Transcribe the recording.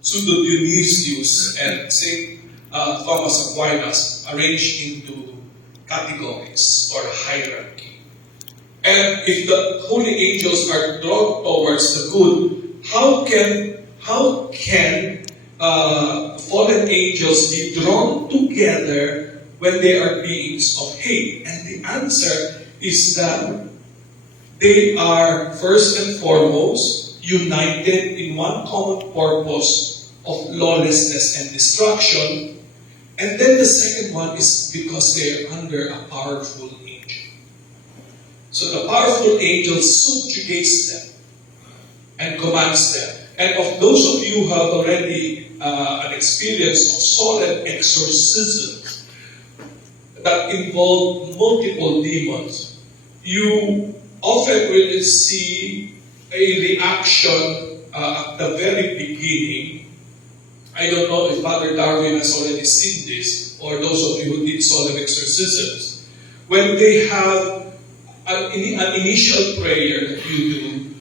Pseudo Dionysius and Saint Thomas Aquinas arranged into categories or hierarchy. And if the holy angels are drawn towards the good, how can fallen angels be drawn together when they are beings of hate? And the answer is that they are first and foremost united in one common purpose of lawlessness and destruction. And then the second one is because they are under a powerful angel. So the powerful angel subjugates them and commands them. And of those of you who have already an experience of solid exorcism that involve multiple demons, you often will see a reaction at the very beginning. I don't know if Father Darwin has already seen this, or those of you who did solemn exorcisms. When they have an initial prayer that you do,